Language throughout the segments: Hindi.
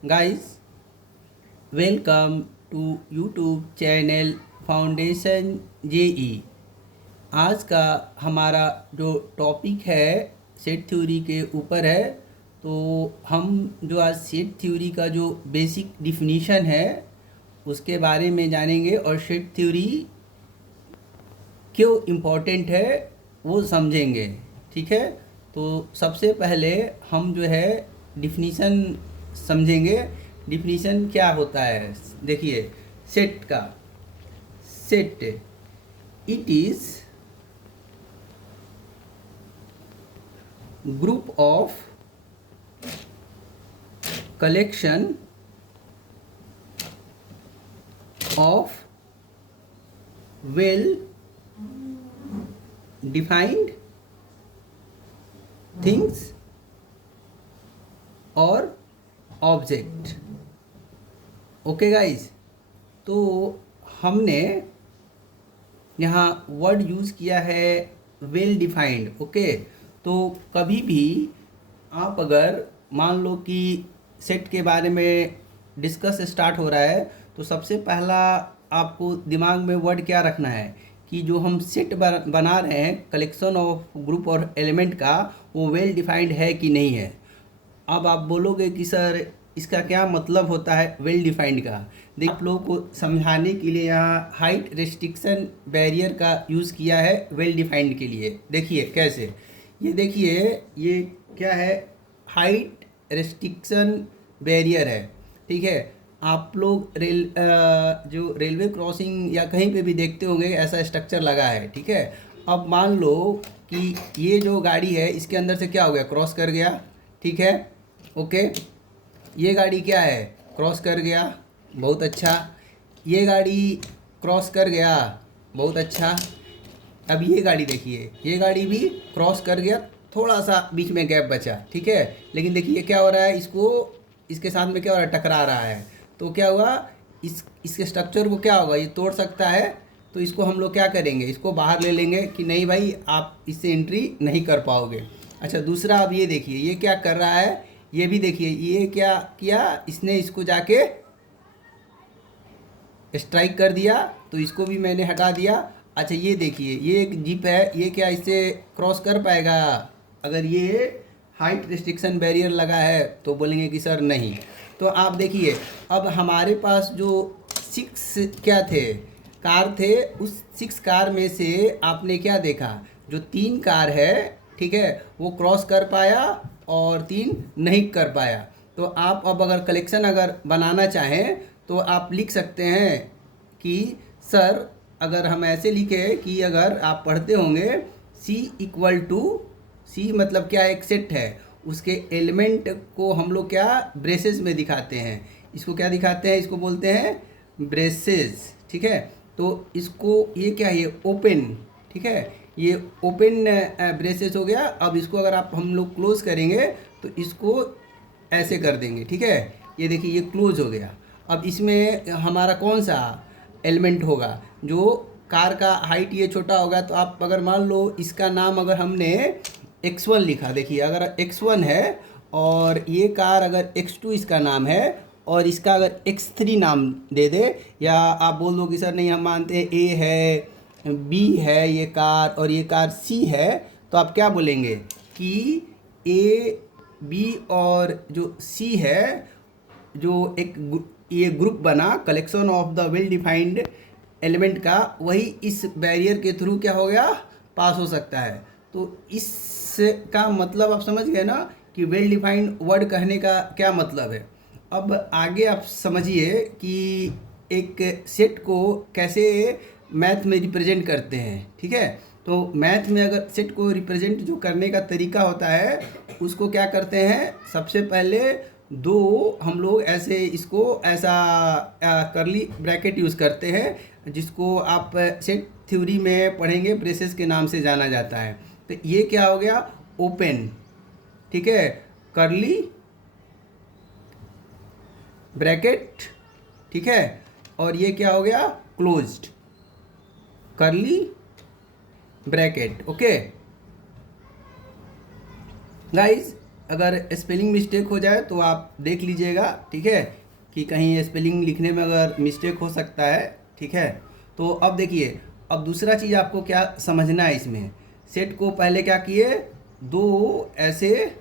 Guys, welcome to YouTube channel foundation JEE. आज का हमारा जो टॉपिक है सेट थ्योरी के ऊपर है। तो हम जो आज सेट थ्योरी का जो बेसिक डिफिनीशन है उसके बारे में जानेंगे और सेट थ्योरी क्यों इम्पोर्टेंट है वो समझेंगे। ठीक है, तो सबसे पहले हम जो है डिफिनीशन समझेंगे। डिफिनीशन क्या होता है, देखिए सेट का। Set it is group of collection of well defined things और ऑब्जेक्ट। ओके गाइस, तो हमने यहाँ वर्ड यूज़ किया है वेल डिफाइंड। ओके, तो कभी भी आप अगर मान लो कि सेट के बारे में डिस्कस स्टार्ट हो रहा है तो सबसे पहला आपको दिमाग में वर्ड क्या रखना है कि जो हम सेट बना रहे हैं कलेक्शन ऑफ ग्रुप और एलिमेंट का, वो वेल डिफाइंड है कि नहीं है। अब आप बोलोगे कि सर इसका क्या मतलब होता है वेल डिफाइंड का। देखिए, आप लोगों को समझाने के लिए यहाँ हाइट रेस्ट्रिक्शन बैरियर का यूज़ किया है वेल डिफाइंड के लिए। देखिए कैसे, ये देखिए ये क्या है, हाइट रेस्ट्रिक्शन बैरियर है। ठीक है, आप लोग जो रेलवे क्रॉसिंग या कहीं पे भी देखते होंगे ऐसा स्ट्रक्चर लगा है। ठीक है, अब मान लो कि ये जो गाड़ी है इसके अंदर से क्या हो गया, क्रॉस कर गया। ठीक है, ओके, ये गाड़ी क्या है, क्रॉस कर गया, बहुत अच्छा। ये गाड़ी क्रॉस कर गया, बहुत अच्छा। अब ये गाड़ी देखिए, ये गाड़ी भी क्रॉस कर गया, थोड़ा सा बीच में गैप बचा। ठीक है, लेकिन देखिए ये क्या हो रहा है, इसको इसके साथ में क्या हो रहा है, टकरा रहा है। तो क्या हुआ, इसके स्ट्रक्चर को क्या होगा, ये तोड़ सकता है। तो इसको हम लोग क्या करेंगे, इसको बाहर ले लेंगे कि नहीं भाई आप इससे एंट्री नहीं कर पाओगे। अच्छा, दूसरा अब ये देखिए ये क्या कर रहा है, ये भी देखिए ये क्या किया, इसने इसको जाके स्ट्राइक कर दिया, तो इसको भी मैंने हटा दिया। अच्छा, ये देखिए ये एक जीप है, ये क्या इससे क्रॉस कर पाएगा। अगर ये हाइट रिस्ट्रिक्शन बैरियर लगा है तो बोलेंगे कि सर नहीं। तो आप देखिए अब हमारे पास जो 6 क्या थे, कार थे, उस 6 कार में से आपने क्या देखा, जो 3 कार है, ठीक है, वो क्रॉस कर पाया और 3 नहीं कर पाया। तो आप अब अगर कलेक्शन अगर बनाना चाहें तो आप लिख सकते हैं कि सर, अगर हम ऐसे लिखें कि अगर आप पढ़ते होंगे C इक्वल टू, C मतलब क्या, एक सेट है, उसके एलिमेंट को हम लोग क्या ब्रेसेस में दिखाते हैं। इसको क्या दिखाते हैं, इसको बोलते हैं ब्रेसेस। ठीक है, तो इसको ये क्या है, ये ओपन। ठीक है, ये ओपन ब्रेसेस हो गया। अब इसको अगर आप हम लोग क्लोज करेंगे तो इसको ऐसे कर देंगे। ठीक है, ये देखिए ये क्लोज हो गया। अब इसमें हमारा कौन सा एलिमेंट होगा, जो कार का हाइट ये छोटा होगा। तो आप अगर मान लो इसका नाम अगर हमने x1 लिखा, देखिए अगर x1 है और ये कार अगर x2 इसका नाम है और इसका अगर x3 नाम दे दे, या आप बोल दो कि सर नहीं हम मानते हैं A है, B है ये कार और ये कार C है, तो आप क्या बोलेंगे कि A, B और जो C है, जो एक ये ग्रुप बना collection of the well defined element का, वही इस बैरियर के थ्रू क्या हो गया, पास हो सकता है। तो इसका मतलब आप समझ गए ना कि वेल डिफाइंड वर्ड कहने का क्या मतलब है। अब आगे आप समझिए कि एक सेट को कैसे मैथ में रिप्रेजेंट करते हैं। ठीक है, तो मैथ में अगर सेट को रिप्रेजेंट जो करने का तरीका होता है उसको क्या करते हैं, सबसे पहले दो हम लोग ऐसे इसको ऐसा करली ब्रैकेट यूज़ करते हैं, जिसको आप सेट थ्योरी में पढ़ेंगे ब्रेसेस के नाम से जाना जाता है। तो ये क्या हो गया, ओपन। ठीक है, करली ब्रैकेट। ठीक है, और ये क्या हो गया, क्लोज्ड करली ब्रैकेट। ओके गाइज, अगर स्पेलिंग मिस्टेक हो जाए तो आप देख लीजिएगा, ठीक है, कि कहीं स्पेलिंग लिखने में अगर मिस्टेक हो सकता है, ठीक है। तो अब देखिए, अब दूसरा चीज़ आपको क्या समझना है इसमें, सेट को पहले क्या किए, दो ऐसे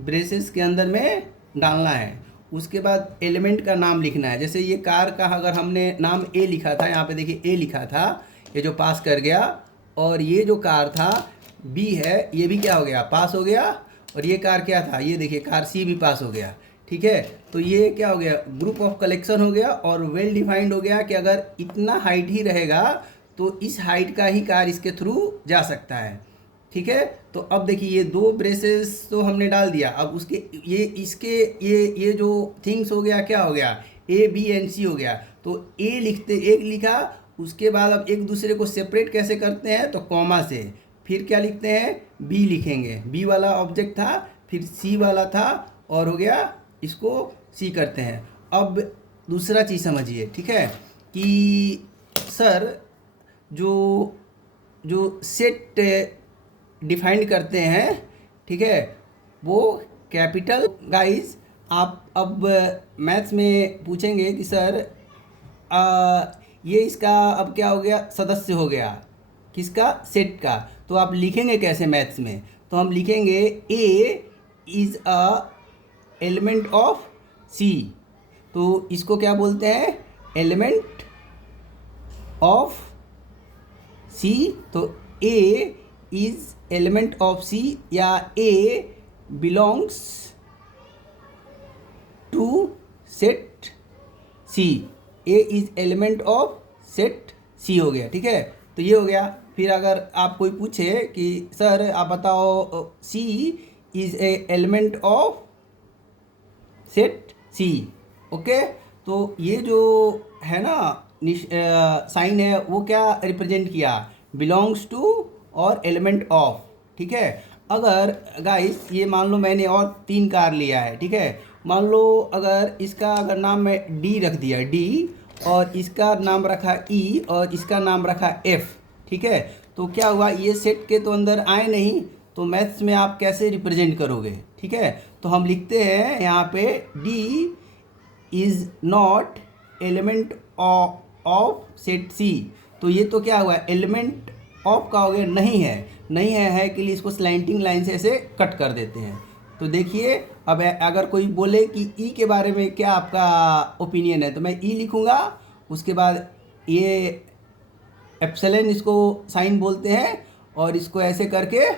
ब्रेसेस के अंदर में डालना है, उसके बाद एलिमेंट का नाम लिखना है। जैसे ये कार का अगर हमने नाम ए लिखा था, यहाँ पे देखिए ए लिखा था, ये जो पास कर गया, और ये जो कार था बी है, ये भी क्या हो गया, पास हो गया। और ये कार क्या था, ये देखिए कार सी भी पास हो गया, ठीक है। तो ये क्या हो गया, ग्रुप ऑफ कलेक्शन हो गया और वेल डिफाइंड हो गया कि अगर इतना हाइट ही रहेगा तो इस हाइट का ही कार इसके थ्रू जा सकता है, ठीक है। तो अब देखिए ये दो ब्रेसेस तो हमने डाल दिया, अब उसके ये इसके ये जो थिंग्स हो गया, क्या हो गया, ए बी एंड सी हो गया। तो ए लिखते, एक लिखा, उसके बाद अब एक दूसरे को सेपरेट कैसे करते हैं, तो कॉमा से, फिर क्या लिखते हैं, बी लिखेंगे, बी वाला ऑब्जेक्ट था, फिर सी वाला था, और हो गया, इसको सी करते हैं। अब दूसरा चीज़ समझिए, ठीक है, कि सर जो जो सेट डिफाइन करते हैं, ठीक है, वो कैपिटल, गाइस आप अब मैथ्स में पूछेंगे कि सर ये इसका अब क्या हो गया, सदस्य हो गया, किसका, सेट का, तो आप लिखेंगे कैसे मैथ्स में, तो हम लिखेंगे A is a element of C, तो इसको क्या बोलते हैं, एलिमेंट ऑफ सी। तो A is element of C, या A belongs to set C, A is element of set C हो गया, ठीक है। तो ये हो गया। फिर अगर आप कोई पूछे कि सर आप बताओ C is a element of set C, okay, तो ये जो है ना साइन है, वो क्या रिप्रेजेंट किया, बिलोंग्स टू और एलिमेंट ऑफ, ठीक है। अगर गाइस ये मान लो मैंने और 3 कार लिया है, ठीक है, मान लो अगर इसका अगर नाम मैं डी रख दिया, डी, और इसका नाम रखा ई, और इसका नाम रखा एफ, ठीक है, तो क्या हुआ, ये सेट के तो अंदर आए नहीं, तो मैथ्स में आप कैसे रिप्रेजेंट करोगे, ठीक है। तो हम लिखते हैं यहाँ पे D is not element of set C, तो ये तो क्या हुआ, एलिमेंट ऑफ का हो गया, नहीं है, नहीं है कि लिए इसको स्लैंटिंग लाइन से ऐसे कट कर देते हैं। तो देखिए, अब अगर कोई बोले कि ई के बारे में क्या आपका ओपिनियन है, तो मैं ई लिखूँगा, उसके बाद ये एप्सिलॉन इसको साइन बोलते हैं, और इसको ऐसे करके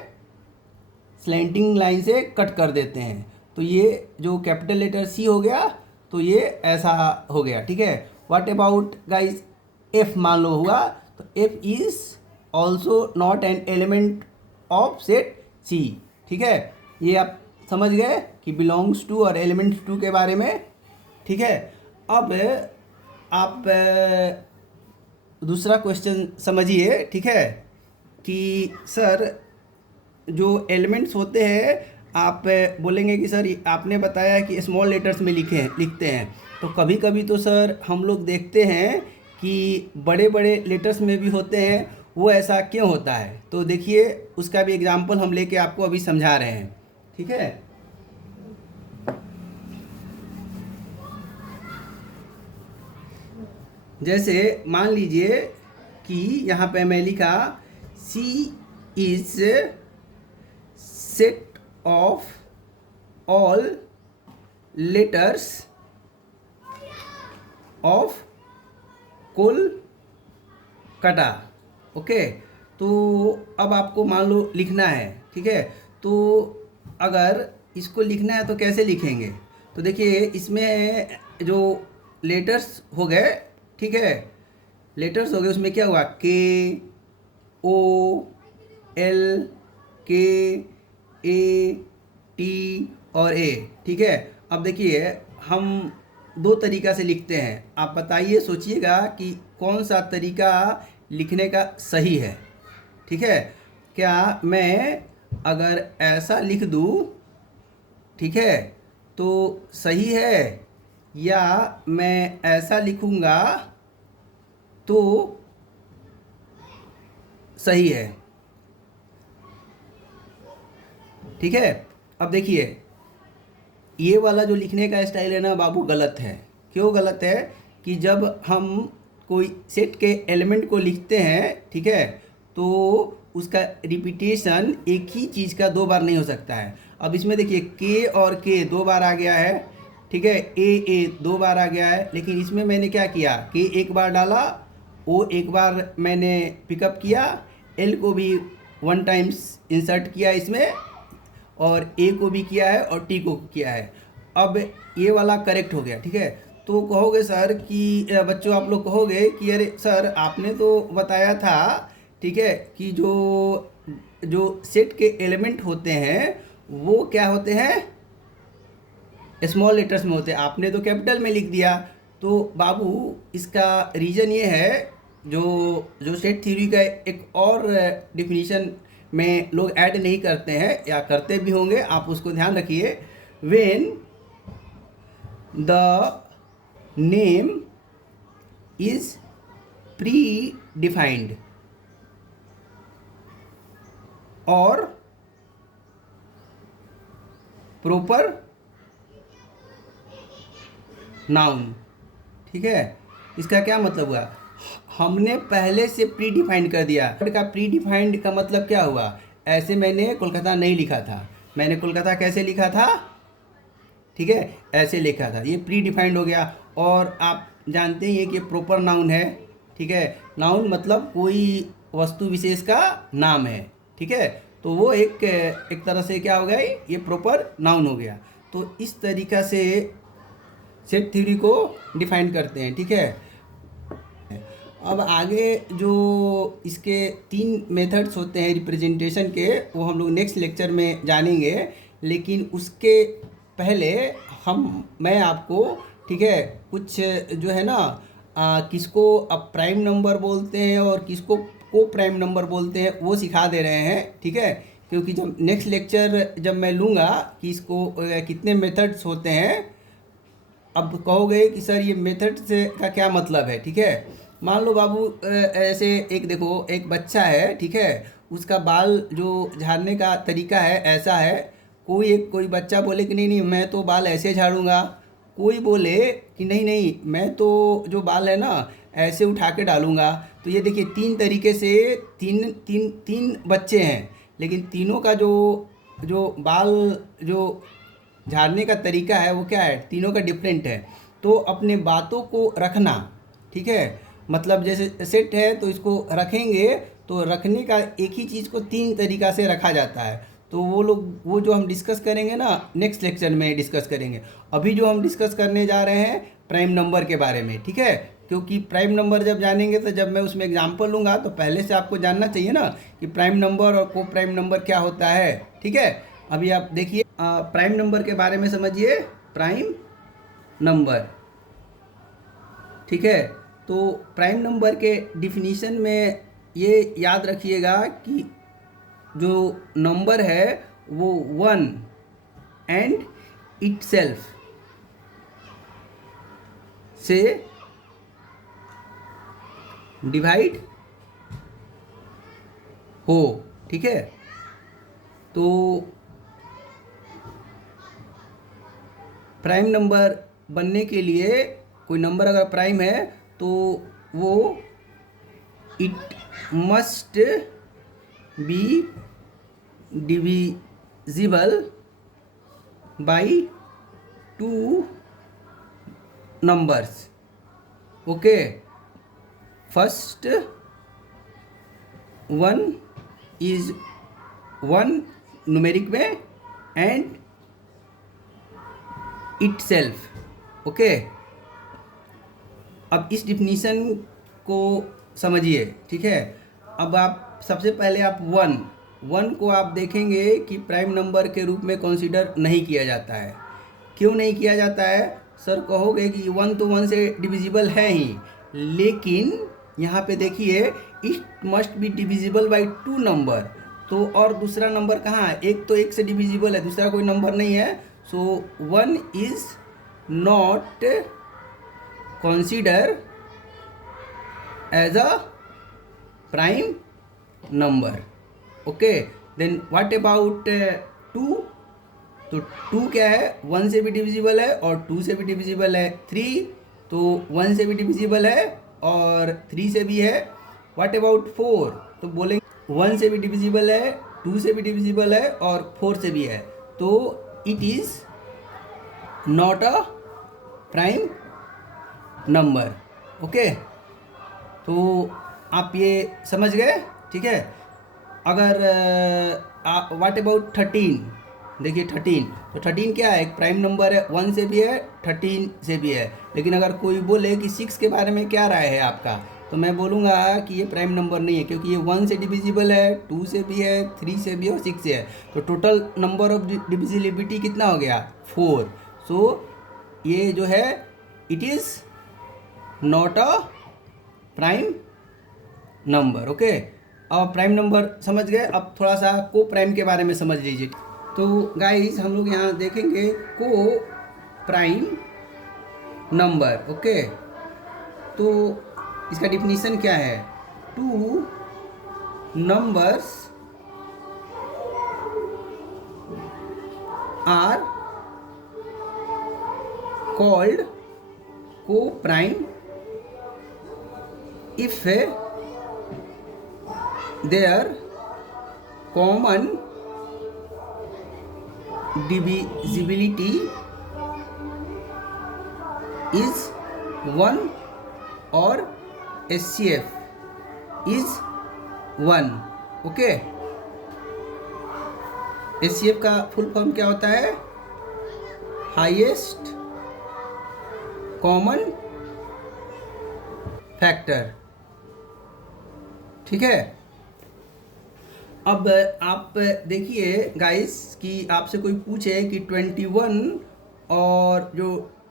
स्लैंटिंग लाइन से कट कर देते हैं, तो ये जो कैपिटल लेटर सी हो गया, तो ये ऐसा हो गया, ठीक है। व्हाट अबाउट गाइस एफ मान लो हुआ, तो F is also not an element of set C, ठीक है। ये आप समझ गए कि बिलोंग्स टू और एलिमेंट्स टू के बारे में, ठीक है। अब आप दूसरा क्वेश्चन समझिए, ठीक है, कि सर जो एलिमेंट्स होते हैं, आप बोलेंगे कि सर आपने बताया कि स्मॉल लेटर्स में लिखते हैं, तो कभी कभी तो सर हम लोग देखते हैं कि बड़े बड़े लेटर्स में भी होते हैं, वो ऐसा क्यों होता है, तो देखिए उसका भी एग्जांपल हम लेके आपको अभी समझा रहे हैं, ठीक है। जैसे मान लीजिए कि यहाँ पे मैं लिखा C is set of all letters of Kolkata, okay. तो अब आपको मान लो लिखना है, ठीक है, तो अगर इसको लिखना है तो कैसे लिखेंगे, तो देखिए इसमें जो लेटर्स हो गए, ठीक है, लेटर्स हो गए, उसमें क्या हुआ, के, ओ, एल, के, ए, टी और ए, ठीक है। अब देखिए हम 2 तरीक़ा से लिखते हैं, आप बताइए, सोचिएगा कि कौन सा तरीका लिखने का सही है, ठीक है। क्या मैं अगर ऐसा लिख दूँ, ठीक है, तो सही है, या मैं ऐसा लिखूँगा तो सही है, ठीक है। अब देखिए ये वाला जो लिखने का स्टाइल है ना बाबू गलत है। क्यों गलत है? कि जब हम कोई सेट के एलिमेंट को लिखते हैं, ठीक है, तो उसका रिपीटेशन एक ही चीज़ का दो बार नहीं हो सकता है। अब इसमें देखिए के और के दो बार आ गया है, ठीक है, ए दो बार आ गया है, लेकिन इसमें मैंने क्या किया, के एक बार डाला, ओ एक बार मैंने पिकअप किया, एल को भी वन टाइम्स इंसर्ट किया इसमें, और ए को भी किया है और टी को किया है। अब ये वाला करेक्ट हो गया, ठीक है। तो कहोगे सर कि बच्चों आप लोग कहोगे कि अरे सर आपने तो बताया था, ठीक है, कि जो जो सेट के एलिमेंट होते हैं वो क्या होते हैं, स्मॉल लेटर्स में होते हैं, आपने तो कैपिटल में लिख दिया। तो बाबू इसका रीज़न ये है, जो जो सेट थ्योरी का एक और डिफिनीशन में लोग ऐड नहीं करते हैं या करते भी होंगे, आप उसको ध्यान रखिए। When the name is pre defined और प्रॉपर नाउन, ठीक है। इसका क्या मतलब हुआ, हमने पहले से प्री डिफाइंड कर दिया। का प्री डिफाइंड का मतलब क्या हुआ, ऐसे मैंने कोलकाता नहीं लिखा था, मैंने कोलकाता कैसे लिखा था, ठीक है, ऐसे लिखा था, ये प्री डिफाइंड हो गया। और आप जानते ही हैं कि प्रॉपर नाउन है, ठीक है, नाउन मतलब कोई वस्तु विशेष का नाम है, ठीक है, तो वो एक तरह से क्या हो गया, ये प्रॉपर नाउन हो गया। तो इस तरीक़ा से सेट थ्योरी को डिफाइन करते हैं, ठीक है। अब आगे जो इसके तीन मेथड्स होते हैं रिप्रेजेंटेशन के, वो हम लोग नेक्स्ट लेक्चर में जानेंगे, लेकिन उसके पहले मैं आपको, ठीक है, कुछ जो है ना किसको अब प्राइम नंबर बोलते हैं और किसको को प्राइम नंबर बोलते हैं वो सिखा दे रहे हैं, ठीक है। क्योंकि जब नेक्स्ट लेक्चर जब मैं लूँगा कि इसको कितने मेथड्स होते हैं, अब कहोगे कि सर ये मेथड से का क्या मतलब है, ठीक है। मान लो बाबू ऐसे एक देखो, एक बच्चा है, ठीक है, उसका बाल जो झाड़ने का तरीका है ऐसा है, कोई बच्चा बोले कि नहीं नहीं मैं तो बाल ऐसे झाड़ूंगा, कोई बोले कि नहीं नहीं मैं तो जो बाल है ना ऐसे उठा के डालूंगा। तो ये देखिए तीन तरीके से तीन तीन तीन बच्चे हैं, लेकिन तीनों का जो जो बाल जो झाड़ने का तरीका है वो क्या है, तीनों का डिफरेंट है। तो अपने बातों को रखना, ठीक है, मतलब जैसे सेट है तो इसको रखेंगे, तो रखने का एक ही चीज़ को तीन तरीका से रखा जाता है। तो वो जो हम डिस्कस करेंगे ना नेक्स्ट लेक्चर में डिस्कस करेंगे। अभी जो हम डिस्कस करने जा रहे हैं प्राइम नंबर के बारे में, ठीक है, क्योंकि प्राइम नंबर जब जानेंगे तो जब मैं उसमें एग्जाम्पल लूँगा तो पहले से आपको जानना चाहिए ना कि प्राइम नंबर और को प्राइम नंबर क्या होता है, ठीक है। अभी आप देखिए प्राइम नंबर के बारे में समझिए, प्राइम नंबर, ठीक है। तो प्राइम नंबर के डिफिनीशन में ये याद रखिएगा कि जो नंबर है वो वन एंड इटसेल्फ से डिवाइड हो, ठीक है। तो प्राइम नंबर बनने के लिए कोई नंबर अगर प्राइम है तो वो it must be divisible by two numbers, okay. First one is one numeric में एंड itself, ओके। अब इस डिफिनीशन को समझिए, ठीक है। अब आप सबसे पहले आप वन को आप देखेंगे कि प्राइम नंबर के रूप में कंसीडर नहीं किया जाता है। क्यों नहीं किया जाता है सर, कहोगे कि वन तो वन से डिविजिबल है ही, लेकिन यहाँ पे देखिए it must be divisible by two number. तो और दूसरा नंबर कहाँ है, एक तो एक से डिविजिबल है, दूसरा कोई नंबर नहीं है। So 1 is not considered as a prime number, okay. Then what about 2? तो 2 क्या है, 1 से भी डिविजिबल है और 2 से भी डिविजिबल है। 3 तो 1 से भी डिविजिबल है और 3 से भी है। व्हाट अबाउट 4, तो बोलेंगे 1 से भी डिविजिबल है, 2 से भी डिविजिबल है और 4 से भी है। तो it is not a prime number. Okay, तो आप ये समझ गए, ठीक है। अगर व्हाट अबाउट 13, देखिए 13, तो 13 क्या है, एक प्राइम नंबर है, 1 से भी है 13 से भी है। लेकिन अगर कोई बोले कि 6 के बारे में क्या राय है आपका, तो मैं बोलूँगा कि ये प्राइम नंबर नहीं है, क्योंकि ये 1 से डिविजिबल है, 2 से भी है, 3 से भी है और 6 से है। तो टोटल नंबर ऑफ डिविजिबिलिटी कितना हो गया, 4। सो ये जो है it is not a prime number. Okay, अब प्राइम नंबर समझ गए। अब थोड़ा सा को प्राइम के बारे में समझ लीजिए। तो गाइस हम लोग यहाँ देखेंगे को प्राइम नंबर। ओके, तो इसका डिफिनीशन क्या है, टू नंबर्स आर कॉल्ड को prime if their common divisibility is 1 or HCF is 1। Okay, HCF का फुल फॉर्म क्या होता है, हाईएस्ट कॉमन फैक्टर, ठीक है। अब आप देखिए गाइस कि आपसे कोई पूछे कि 21 और जो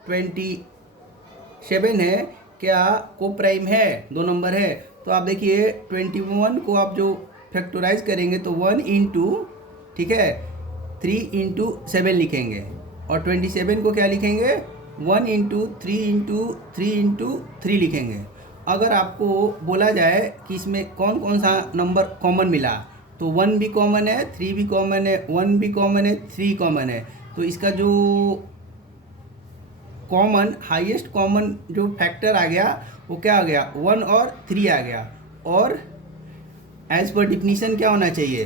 27 है क्या को प्राइम है, दो नंबर है। तो आप देखिए 21 को आप जो फैक्टराइज करेंगे तो 1 इंटू, ठीक है, 3 इंटू 7 लिखेंगे, और 27 को क्या लिखेंगे, 1 इंटू 3 इंटू 3 इंटू 3 लिखेंगे। अगर आपको बोला जाए कि इसमें कौन कौन सा नंबर कॉमन मिला, तो 1 भी कॉमन है, 3 भी कॉमन है, 1 भी कॉमन है, 3 कॉमन है। तो इसका जो कॉमन हाईएस्ट कॉमन जो फैक्टर आ गया वो क्या आ गया, 1 और 3 आ गया। और एज पर डिफिनीशन क्या होना चाहिए,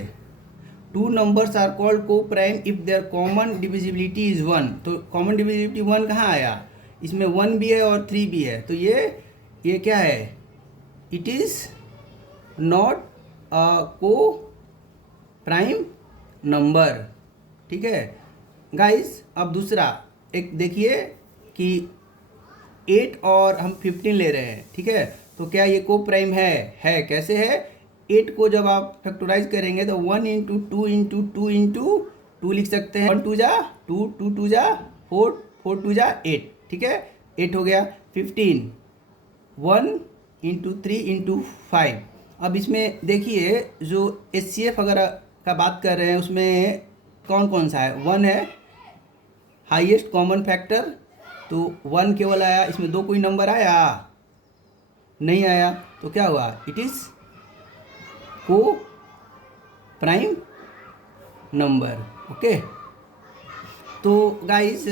टू नंबर्स आर कॉल्ड को prime if their common divisibility is 1। तो कॉमन डिविजिबिलिटी 1 कहाँ आया, इसमें 1 भी है और 3 भी है। तो ये क्या है, इट इज़ नॉट अ को प्राइम नंबर, ठीक है गाइस। अब दूसरा एक देखिए कि 8 और हम 15 ले रहे हैं, ठीक है। तो क्या ये को प्राइम है, कैसे है, 8 को जब आप फैक्टराइज करेंगे तो 1 इंटू 2 इंटू 2 इंटू 2 लिख सकते हैं, 1 2 जा 2, 2 2 जा 4, 4 2 जा 8, ठीक है, 8 हो गया। 15 1 इंटू 3 इंटू 5। अब इसमें देखिए जो HCF अगर का बात कर रहे हैं उसमें कौन कौन सा है, 1 है हाईएस्ट कॉमन फैक्टर, तो 1 केवल आया, इसमें दो कोई नंबर आया नहीं आया, तो क्या हुआ, इट इज़ को प्राइम नंबर। ओके, तो गाइस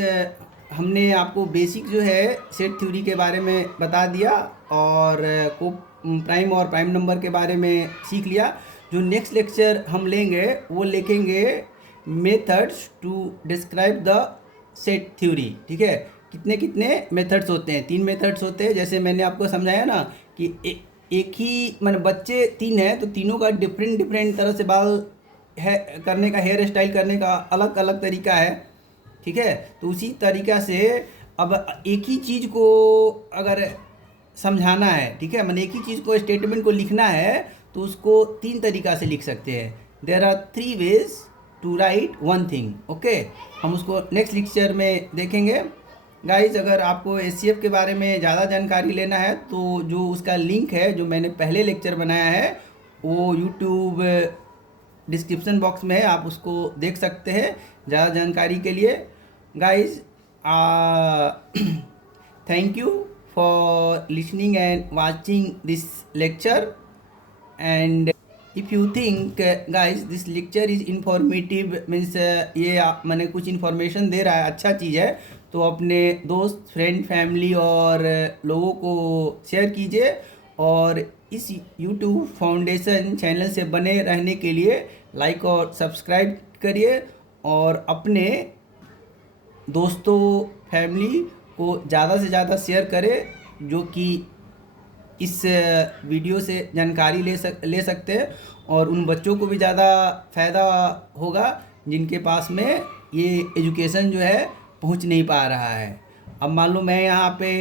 हमने आपको बेसिक जो है सेट थ्योरी के बारे में बता दिया और को प्राइम और प्राइम नंबर के बारे में सीख लिया। जो नेक्स्ट लेक्चर हम लेंगे वो लिखेंगे methods to describe the set theory, ठीक है। कितने कितने मेथड्स होते हैं, 3 मेथड्स होते हैं। जैसे मैंने आपको समझाया ना कि एक ही मतलब बच्चे 3 हैं तो तीनों का डिफरेंट तरह से बाल है करने का, हेयर स्टाइल करने का अलग अलग तरीका है, ठीक है। तो उसी तरीक़ा से अब एक ही चीज़ को अगर समझाना है, ठीक है, मैंने एक ही चीज़ को स्टेटमेंट को लिखना है तो उसको 3 तरीक़ा से लिख सकते हैं। There are 3 ways to write one thing. Okay, हम उसको नेक्स्ट लेक्चर में देखेंगे। गाइज अगर आपको HCF के बारे में ज़्यादा जानकारी लेना है तो जो उसका लिंक है जो मैंने पहले लेक्चर बनाया है वो यूट्यूब डिस्क्रिप्शन बॉक्स में है, आप उसको देख सकते हैं ज़्यादा जानकारी के लिए। Guys thank you for listening and watching this lecture and if you think guys this lecture is informative means ये मैंने कुछ इन्फॉर्मेशन दे रहा है, अच्छा चीज़ है, तो अपने दोस्त फ्रेंड फैमिली और लोगों को शेयर कीजिए। और इस यूट्यूब फाउंडेशन चैनल से बने रहने के लिए लाइक और सब्सक्राइब करिए, और अपने दोस्तों फैमिली को ज़्यादा से ज़्यादा शेयर करें, जो कि इस वीडियो से जानकारी ले सकते हैं, और उन बच्चों को भी ज़्यादा फ़ायदा होगा जिनके पास में ये एजुकेशन जो है पहुंच नहीं पा रहा है। अब मान लो मैं यहाँ पे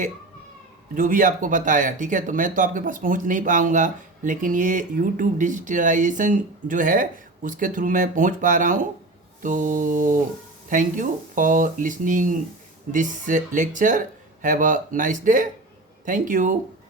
जो भी आपको बताया, ठीक है, तो मैं तो आपके पास पहुंच नहीं पाऊँगा, लेकिन ये यूट्यूब डिजिटलाइजेशन जो है उसके थ्रू मैं पहुंच पा रहा हूँ। तो thank you for listening this lecture, have a nice day, thank you.